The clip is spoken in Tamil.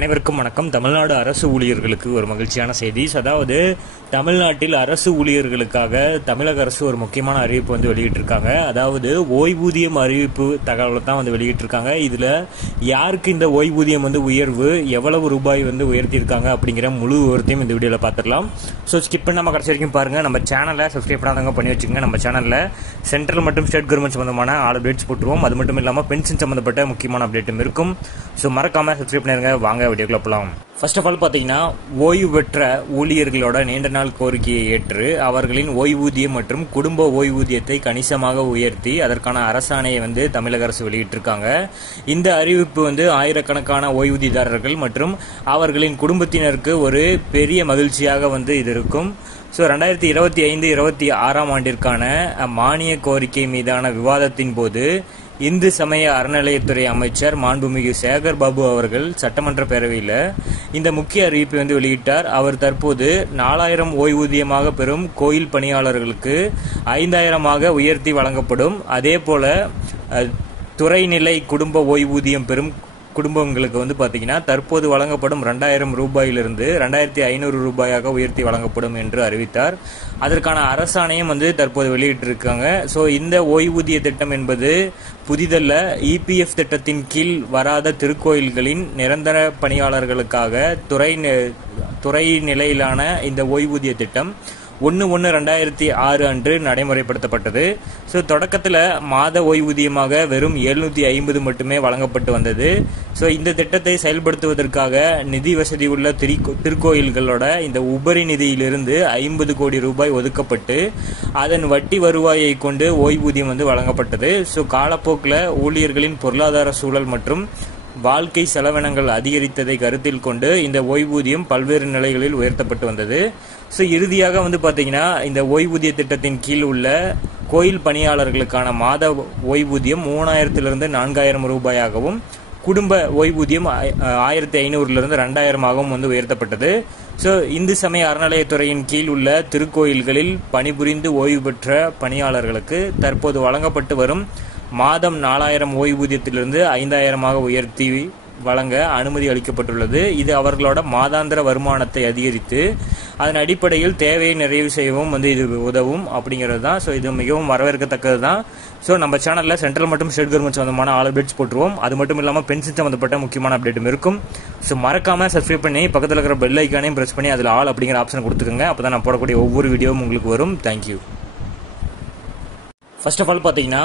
அனைவருக்கும் வணக்கம். தமிழ்நாடு அரசு ஊழியர்களுக்கு ஒரு மகிழ்ச்சியான செய்தி. அதாவது தமிழ்நாட்டில் அரசு ஊழியர்களுக்காக தமிழக அரசு ஒரு முக்கியமான அறிவிப்பு வெளியிட்டிருக்காங்க. அதாவது ஓய்வூதியம் அறிவிப்பு தகவலை தான் வெளியிட்டிருக்காங்க. இதுல யாருக்கு இந்த ஓய்வூதியம் உயர்வு, எவ்வளவு ரூபாய் உயர்த்தியிருக்காங்க அப்படிங்கிற முழு விவரத்தையும் இந்த வீடியோல பார்த்துடலாம். ஸோ ஸ்கிப் பண்ணாம கடைசி வரைக்கும் பாருங்க. நம்ம சேனலை சப்ஸ்கிரைப் பண்ணாதவங்க பண்ணி வச்சுக்கோங்க. நம்ம சேனல்ல சென்ட்ரல் மற்றும் ஸ்டேட் கவர்மெண்ட் சம்பந்தமான ஆல் அப்டேட்ஸ் போட்டுருவோம். அது மட்டும் இல்லாமல் பென்ஷன் சம்பந்தப்பட்ட முக்கியமான அப்டேட்டும் இருக்கும். ஸோ மறக்காம சப்ஸ்கிரைப் பண்ணிருங்க. வாங்க வீடியோக்குள்ள போகலாம். ஃபர்ஸ்ட் ஆஃப் ஆல் பார்த்தீங்கன்னா, ஓய்வு பெற்ற ஊழியர்களோட நீண்ட நாள் கோரிக்கையை ஏற்று அவர்களின் ஓய்வூதியம் மற்றும் குடும்ப ஓய்வூதியத்தை கணிசமாக உயர்த்தி அதற்கான அரசாணையை தமிழக அரசு வெளியிட்டிருக்காங்க. இந்த அறிவிப்பு ஆயிரக்கணக்கான ஓய்வூதியதாரர்கள் மற்றும் அவர்களின் குடும்பத்தினருக்கு ஒரு பெரிய மகிழ்ச்சியாக இது இருக்கும். ஸோ 2025-26 ஆண்டிற்கான மானிய கோரிக்கை மீதான விவாதத்தின் போது இந்து சமய அறநிலையத்துறை அமைச்சர் மாண்புமிகு சேகர் பாபு அவர்கள் சட்டமன்ற பேரவையில் இந்த முக்கிய அறிவிப்பை வெளியிட்டார். அவர் தற்போது 4000 ஓய்வூதியமாக பெறும் கோயில் பணியாளர்களுக்கு 5000 உயர்த்தி வழங்கப்படும். அதே போல துறைநிலை குடும்ப ஓய்வூதியம் பெறும் குடும்பங்களுக்கு பார்த்தீங்கன்னா தற்போது வழங்கப்படும் 2000 ரூபாயிலிருந்து 2500 ரூபாயாக உயர்த்தி வழங்கப்படும் என்று அறிவித்தார். அதற்கான அரசாணையும் தற்போது வெளியிட்டிருக்காங்க. ஸோ இந்த ஓய்வூதிய திட்டம் என்பது புதிதல்ல. இபிஎஃப் திட்டத்தின் கீழ் வராத திருக்கோயில்களின் நிரந்தர பணியாளர்களுக்காக துறை நிலையிலான இந்த ஓய்வூதிய திட்டம் 1/1/2006 அன்று நடைமுறைப்படுத்தப்பட்டது. ஸோ தொடக்கத்தில் மாத ஓய்வூதியமாக வெறும் 750 மட்டுமே வழங்கப்பட்டு வந்தது. ஸோ இந்த திட்டத்தை செயல்படுத்துவதற்காக நிதி வசதி உள்ள திருக்கோயில்களோட இந்த உபரி நிதியிலிருந்து 50 கோடி ரூபாய் ஒதுக்கப்பட்டு அதன் வட்டி வருவாயை கொண்டு ஓய்வூதியம் வழங்கப்பட்டது. ஸோ காலப்போக்கில் ஊழியர்களின் பொருளாதார சூழல் மற்றும் வாழ்க்கை செலவினங்கள் அதிகரித்ததை கருத்தில் கொண்டு இந்த ஓய்வூதியம் பல்வேறு நிலைகளில் உயர்த்தப்பட்டு வந்தது. ஸோ இறுதியாக பார்த்தீங்கன்னா இந்த ஓய்வூதிய திட்டத்தின் கீழ் உள்ள கோயில் பணியாளர்களுக்கான மாத ஓய்வூதியம் 3000 4000 ரூபாயாகவும் குடும்ப ஓய்வூதியம் 1500 2000 உயர்த்தப்பட்டது. ஸோ இந்து சமய அறநிலையத்துறையின் கீழ் உள்ள திருக்கோயில்களில் பணிபுரிந்து ஓய்வு பெற்ற பணியாளர்களுக்கு தற்போது வழங்கப்பட்டு வரும் மாதம் 4000 ஓய்வூதியத்திலிருந்து 5000 உயர்த்தி வழங்க அனுமதி அளிக்கப்பட்டுள்ளது. இது அவர்களோட மாதாந்திர வருமானத்தை அதிகரித்து அதன் அடிப்படையில் தேவையை நிறைவு செய்யவும் இது உதவும் அப்படிங்கிறது தான். ஸோ இது மிகவும் வரவேற்கத்தக்கது தான். ஸோ நம்ம சேனலில் சென்ட்ரல் மற்றும் ஸ்டேட் கவர்மெண்ட் சம்பந்தமான ஆல் அப்டேட்ஸ் போட்டுருவோம். அது மட்டும் இல்லாமல் பென்ஷன் சம்பந்தப்பட்ட முக்கியமான அப்டேட்டும் இருக்கும். ஸோ மறக்காம சப்ஸ்கிரைப் பண்ணி பக்கத்தில் இருக்கிற பெல் ஐக்கானையும் பிரஸ் பண்ணி அதில் ஆல் அப்படிங்கிற ஆப்ஷன் கொடுத்துக்கோங்க. அப்போ தான் நான் போடக்கூடிய ஒவ்வொரு வீடியோவும் உங்களுக்கு வரும். தேங்க்யூ. ஃபர்ஸ்ட் ஆஃப் ஆல் பார்த்தீங்கன்னா,